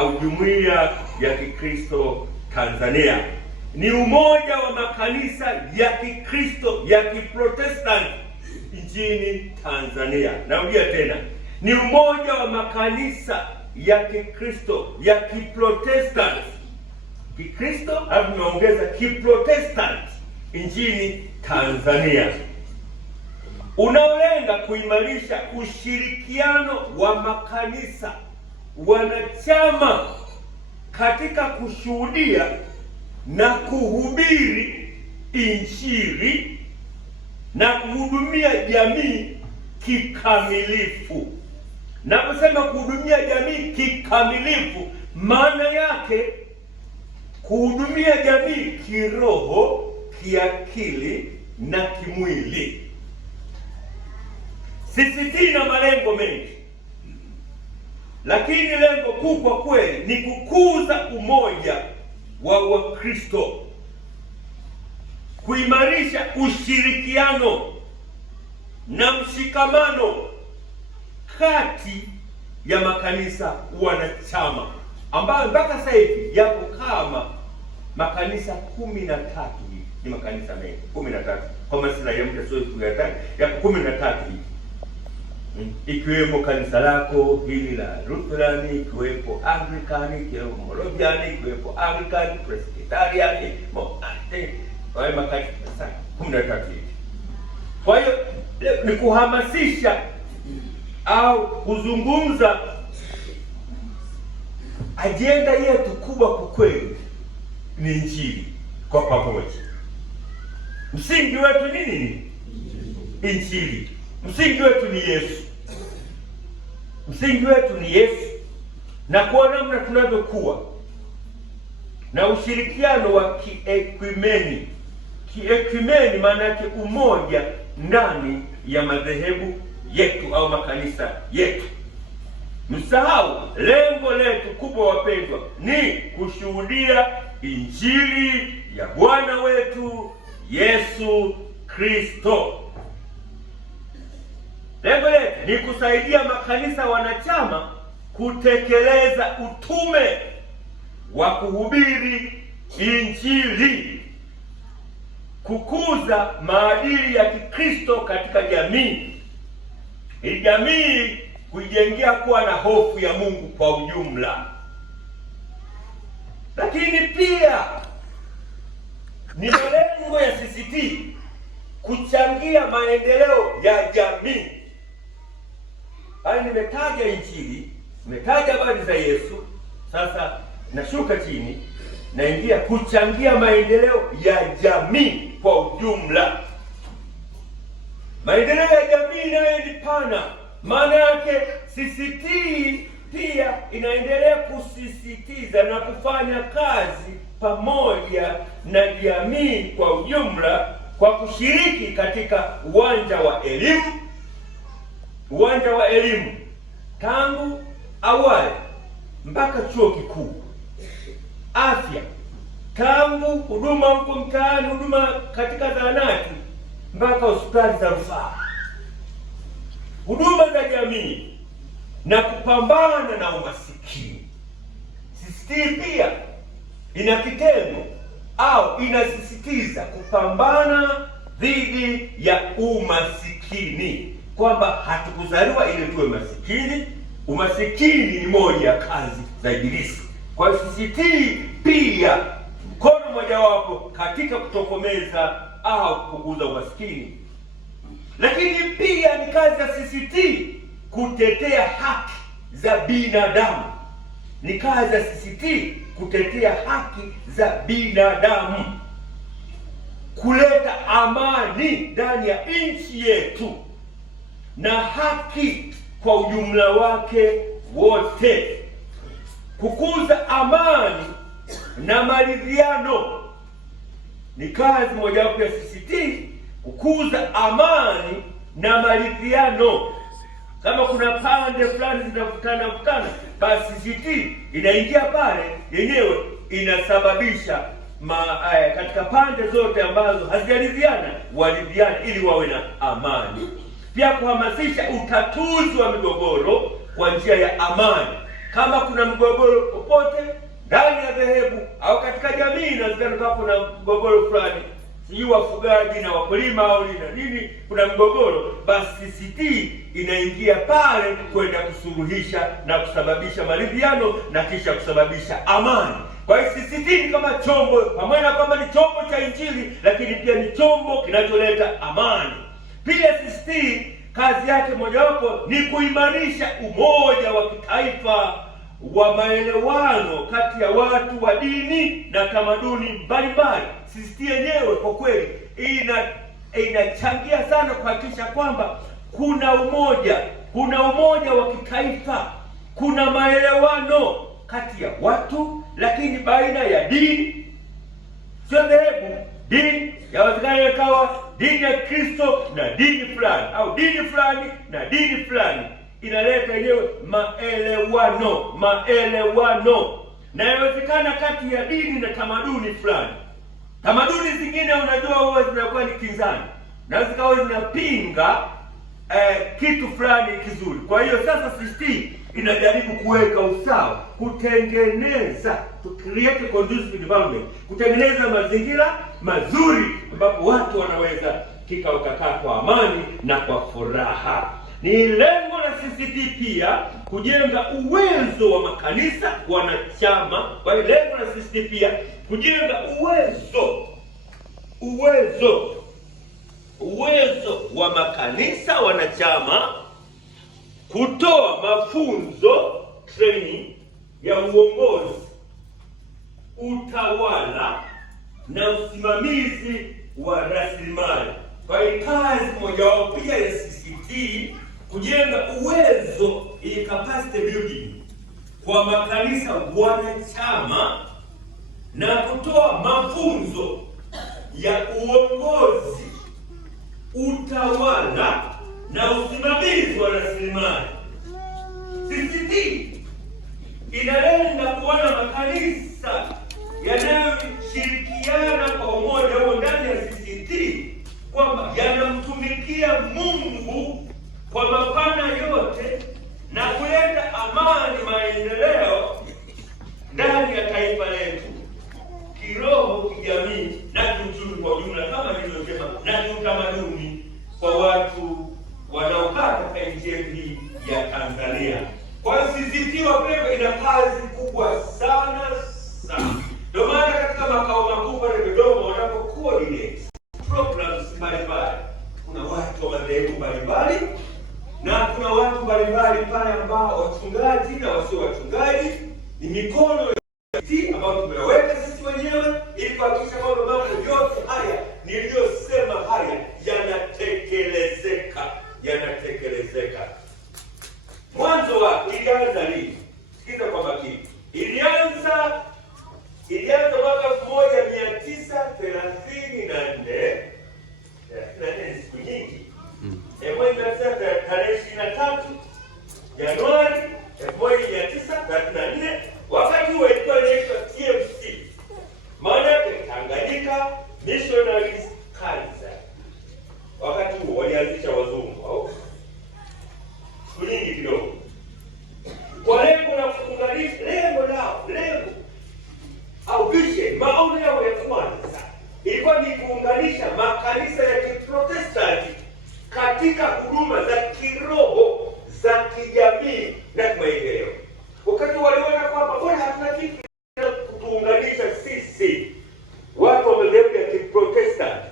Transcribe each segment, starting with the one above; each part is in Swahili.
au Jumuiya ya Kikristo Tanzania. Ni umoja wa makanisa ya Kikristo ya Kiprotestanti nchini Tanzania. Narudia tena, ni umoja wa makanisa ya Kikristo ya Kiprotestanti, Kikristo au tumeongeza Kiprotestanti nchini Tanzania, unaolenga kuimarisha ushirikiano wa makanisa wanachama katika kushuhudia na kuhubiri Injili na kuhudumia jamii kikamilifu. Naposema kuhudumia jamii kikamilifu, maana yake kuhudumia jamii kiroho, kiakili na kimwili. CCT na malengo mengi, lakini lengo kuu kwa kweli ni kukuza umoja wa Wakristo, kuimarisha ushirikiano na mshikamano kati ya makanisa wanachama ambayo mpaka sasa hivi yapo kama makanisa 13 hivi. Ni makanisa mengi 13 kwa maslahi ya muda sio kuyataja, yapo 13 hivi, ikiwemo kanisa lako hili la Lutheran, ikiwepo Anglikani, ikiwepo Moravian, ikiwepo Anglican, Presbyterian, kwa hiyo makanisa 13 hivi. Kwa hiyo ni kuhamasisha au kuzungumza ajenda yetu kubwa kwa kweli ni Injili kwa pamoja. Msingi wetu ni nini? Injili. Msingi wetu ni Yesu. Msingi wetu ni Yesu, na kwa namna tunavyokuwa na ushirikiano wa kiekumeni. Kiekumeni maana yake umoja ndani ya madhehebu yetu au makanisa yetu. Msahau lengo letu kubwa, wapendwa, ni kushuhudia Injili ya Bwana wetu Yesu Kristo. Lengo letu ni kusaidia makanisa wanachama kutekeleza utume wa kuhubiri Injili, kukuza maadili ya Kikristo katika jamii, ili jamii kuijengea kuwa na hofu ya Mungu kwa ujumla. Lakini pia ni malengo ya CCT kuchangia maendeleo ya jamii. Hali nimetaja Injili, nimetaja habari za Yesu, sasa nashuka chini naingia kuchangia maendeleo ya jamii kwa ujumla. Maendeleo ya jamii nayo ni pana. Maana yake CCT pia inaendelea kusisitiza na kufanya kazi pamoja na jamii kwa ujumla kwa kushiriki katika uwanja wa elimu tangu awali mpaka chuo kikuu, afya tangu huduma huko mtaani, huduma katika zahanati mpaka hospitali za rufaa, huduma za jamii na kupambana na umasikini. CCT pia ina kitengo au inasisitiza kupambana dhidi ya umasikini, kwamba hatukuzaliwa ili tuwe masikini. Umasikini ni moja ya kazi za Ibilisi. Kwa hiyo CCT pia mkono mojawapo katika kutokomeza au kupunguza umasikini. Lakini pia ni kazi ya CCT kutetea haki za binadamu. Ni kazi ya CCT kutetea haki za binadamu, kuleta amani ndani ya nchi yetu na haki kwa ujumla wake wote, kukuza amani na maridhiano. Ni kazi mojawapo ya CCT kukuza amani na maridhiano. Kama kuna pande fulani zinavutana, basi CCT inaingia pale yenyewe, inasababisha katika pande zote ambazo hazijaridhiana waridhiane ili wawe na amani. Pia kuhamasisha utatuzi wa migogoro kwa njia ya amani kama kuna mgogoro popote ndani ya dhehebu au katika jamii, inawezekana kama kuna mgogoro fulani, sijui wafugaji na wakulima au nini, kuna mgogoro, basi CCT inaingia pale kwenda kusuluhisha na kusababisha maridhiano na kisha kusababisha amani. Kwa hiyo CCT ni kama chombo, pamoja na kwamba ni chombo cha Injili, lakini pia ni chombo kinacholeta amani. Pia CCT kazi yake mojawapo ni kuimarisha umoja wa kitaifa wa maelewano kati ya watu wa dini na tamaduni mbalimbali. CCT yenyewe kwa kweli inachangia sana kuhakikisha kwamba kuna umoja wa kitaifa, kuna maelewano kati ya watu, lakini baina ya dini, sio dhehebu. Dini yawezekana ikawa dini ya Kristo na dini fulani, au dini fulani na dini fulani, inaleta yenyewe maelewano. Na yawezekana kati ya dini na tamaduni fulani. Tamaduni zingine unajua huwa zinakuwa ni kinzani, na zikawa zinapinga kitu fulani kizuri. Kwa hiyo sasa CCT inajaribu kuweka usawa, to create a conducive environment, kutengeneza mazingira mazuri ambapo watu wanaweza wakakaa kwa amani na kwa furaha. Ni lengo la CCT pia kujenga uwezo wa makanisa wanachama. Kwa hiyo lengo la CCT pia kujenga uwezo wa makanisa wanachama, kutoa mafunzo, training ya uongozi, utawala na usimamizi wa rasilimali. Kwa hiyo kazi mojawapo pia ya CCT kujenga uwezo, capacity building kwa makanisa wanachama na kutoa mafunzo ya uongozi, utawala na usimamizi wa rasilimali. CCT inalenga kuona makanisa yanayoshirikiana kwa umoja huo ndani ya CCT kwamba yanamtumikia Mungu kwa mapana yote na kuleta amani, maendeleo ndani ya taifa letu, kiroho, kijamii na kiuchumi kwa ujumla, kama nilivyosema, na kiutamaduni kwa watu wanaokaa katika nchi yetu hii ya Tanzania. Kwa hiyo CCT wapendwa, ina kazi kubwa sana. Ndio maana katika makao makuu pale Dodoma wanapo coordinate programs mbalimbali, kuna watu wa madhehebu mbalimbali na kuna watu mbalimbali pale ambao wachungaji na wasio wachungaji, ni mikono ambayo tumeweka sisi wenyewe ili kuhakikisha kwamba mambo yote haya niliyosema haya yanatekelezeka. Mwanzo wake ilianza lini? Sikiza kwa makini. Ilianza mwaka 1934. Ni siku nyingi. Tarehe 23 Januari 1934. Wakati huo ilikuwa inaitwa TMC, maana yake Tanganyika Missionaries Council. Wakati huo walianzisha wazungu au siku nyingi kidogo, kwa lengo la kuunganisha, lengo au vision, maono yao ya kwanza ilikuwa ni kuunganisha makanisa ya Kiprotestanti katika huduma za kiroho, za kijamii na maendeleo. Wakati waliona kwamba mbona hatuna kitu kutuunganisha sisi watu wa madhehebu ya Kiprotestanti,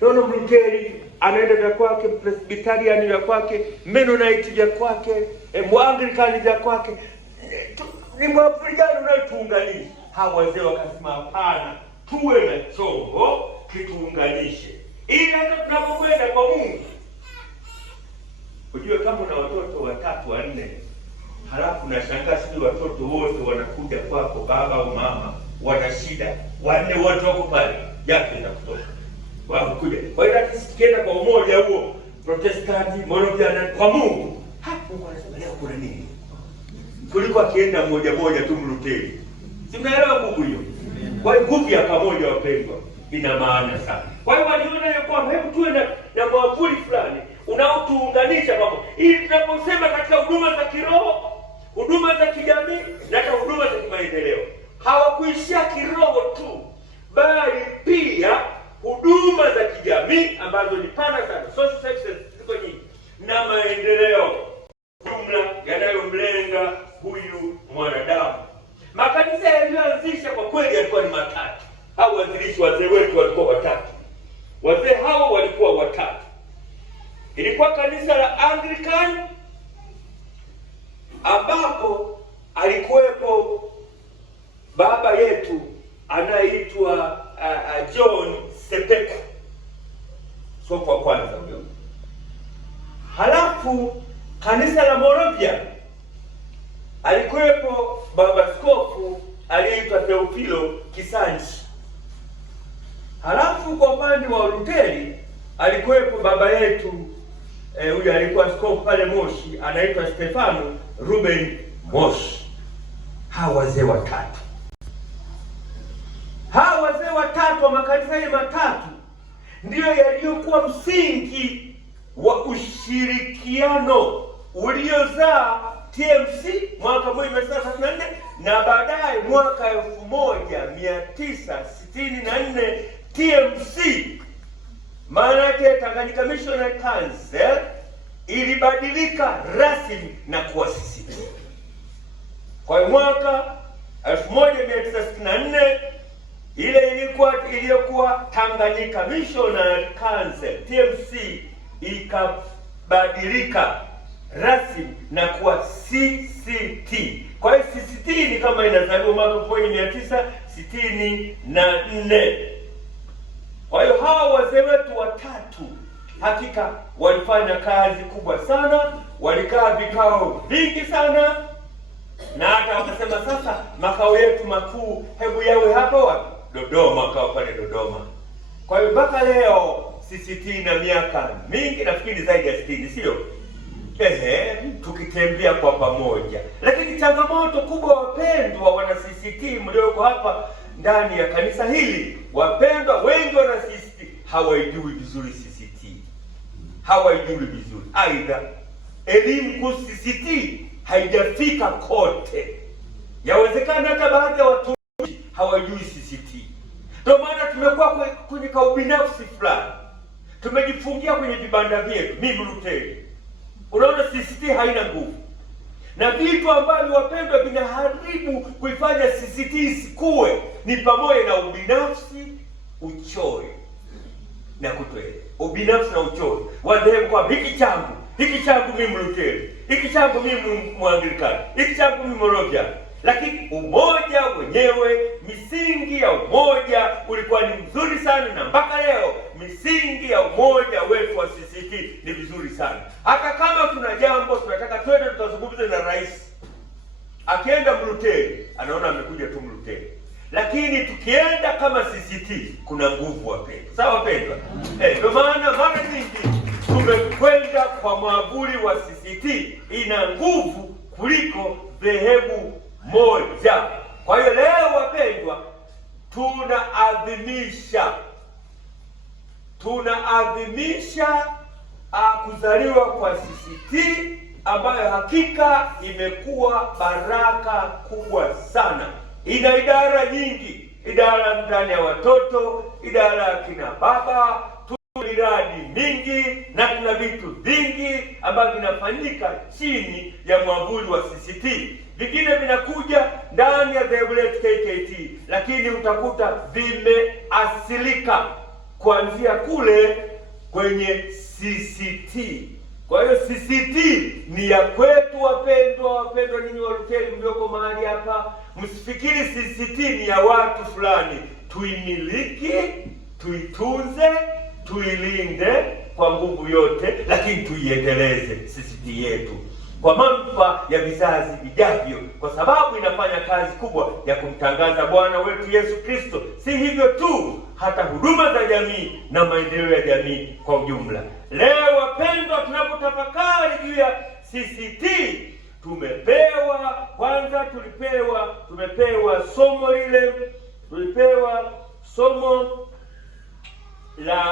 naona Mlutheri anaenda vya kwake, Presbyterian vya kwake, Mennonite vya kwake, Anglikani vya kwake, ni mwafrika gani unayetuunganisha? Hawa wazee wakasema hapana, tuwe na chombo kituunganishe ili hata tunapokwenda kwa Mungu. Ujue kama una watoto 3 4, halafu unashangaa sisi watoto wote wanakuja kwako, baba au mama, wana shida, 4 wote wako pale, yake inakutoka wako kuja. Kwa hiyo sisi tukienda kwa umoja huo, Protestanti, Moravian, kwa Mungu, hapo wanasema leo kuna nini? Kuliko akienda mmoja tu Mlutheri. Si mnaelewa nguvu hiyo? Kwa hiyo nguvu ya pamoja wapendwa ina maana sana. Kwa hiyo waliona ya kwamba hebu tuwe na mwavuli fulani unaotuunganisha pamoja, ili tunaposema katika huduma za kiroho, huduma za kijamii na hata huduma za kimaendeleo. Hawakuishia kiroho tu, bali pia huduma za kijamii ambazo ni pana sana, social services ziko nyingi, na maendeleo jumla yanayomlenga huyu mwanadamu. Makanisa yaliyoanzisha kwa kweli yalikuwa ni matatu. Hao waanzilishi, wazee wetu walikuwa watatu. Wazee hao walikuwa watatu. Ilikuwa kanisa la Anglican ambapo alikuwepo baba yetu anayeitwa John Sepeko, sofu wa kwanza huyo. Halafu kanisa la Moravian alikuwepo baba askofu aliyeitwa Theophilo Kisanji. Halafu kwa upande wa Luteri alikuwepo baba yetu huyu alikuwa askofu pale Moshi, anaitwa Stefano Ruben Moshi. Hawa wazee watatu, hawa wazee watatu wa makanisa haya matatu ndiyo yaliyokuwa msingi wa ushirikiano uliozaa TMC mwaka 1934 na baadaye mwaka 1964 TMC, maana yake Tanganyika Missionary Council, ilibadilika rasmi na kuwa CCT. Kwa mwaka 1964 ile iliyokuwa Tanganyika Missionary Council TMC ikabadilika rasmi na kuwa CCT. Kwa hiyo CCT ni kama inazaliwa mwaka 1964. Kwa hiyo hawa wazee wetu watatu hakika walifanya kazi kubwa sana, walikaa vikao vingi sana, na hata wakasema sasa makao yetu makuu hebu yawe hapa wapi? Dodoma, makao pale Dodoma. Kwa hiyo mpaka leo CCT na miaka mingi, nafikiri zaidi ya 60, sio? Tukitembea kwa pamoja. Lakini changamoto kubwa, wapendwa wana CCT mlioko hapa ndani ya kanisa hili, wapendwa, wengi wana CCT hawaijui vizuri CCT. Hawaijui vizuri. Aidha, elimu kuhusu CCT haijafika kote. Yawezekana hata baadhi ya watu hawajui CCT. Ndio maana tumekuwa kwenye kaubinafsi fulani. Tumejifungia kwenye vibanda vyetu. Mimi Luteri, unaona CCT haina nguvu. Na vitu ambavyo wapendwa vinaharibu kuifanya CCT isikue ni pamoja na ubinafsi, uchoyo na kutoelewa. Ubinafsi na uchoyo. Wadhehebu kwa hiki changu mimi Luteri, hiki changu mimi Mwanglikana, hiki changu mimi Moravian. Lakini umoja wenyewe, misingi ya umoja ulikuwa ni mzuri sana, na mpaka leo misingi ya umoja wetu wa CCT ni vizuri sana. Hata kama tuna jambo tunataka twende tutazungumze na rais, akienda Mluteri anaona amekuja tu Mluteri, lakini tukienda kama CCT kuna nguvu, wapendwa. Sawa wapendwa? Ndio maana mara nyingi tumekwenda kwa mwavuli wa CCT, ina nguvu kuliko dhehebu moja. Kwa hiyo leo wapendwa, tunaadhimisha kuzaliwa kwa CCT, ambayo hakika imekuwa baraka kubwa sana. Ina idara nyingi, idara ndani ya watoto, idara ya kina baba, tuna miradi mingi na tuna vitu vingi ambavyo vinafanyika chini ya mwavuli wa CCT. Vingine vinakuja ndani ya dhehebu letu KKT, lakini utakuta vimeasilika kuanzia kule kwenye CCT. Kwa hiyo CCT ni ya kwetu wapendwa. Wapendwa ninyi wa Luteri mlioko mahali hapa, msifikiri CCT ni ya watu fulani. Tuimiliki, tuitunze, tuilinde kwa nguvu yote, lakini tuiendeleze CCT yetu kwa manufaa ya vizazi vijavyo, kwa sababu inafanya kazi kubwa ya kumtangaza Bwana wetu Yesu Kristo. Si hivyo tu, hata huduma za jamii na maendeleo ya jamii kwa ujumla. Leo wapendwa, tunapotafakari juu ya CCT, tumepewa somo la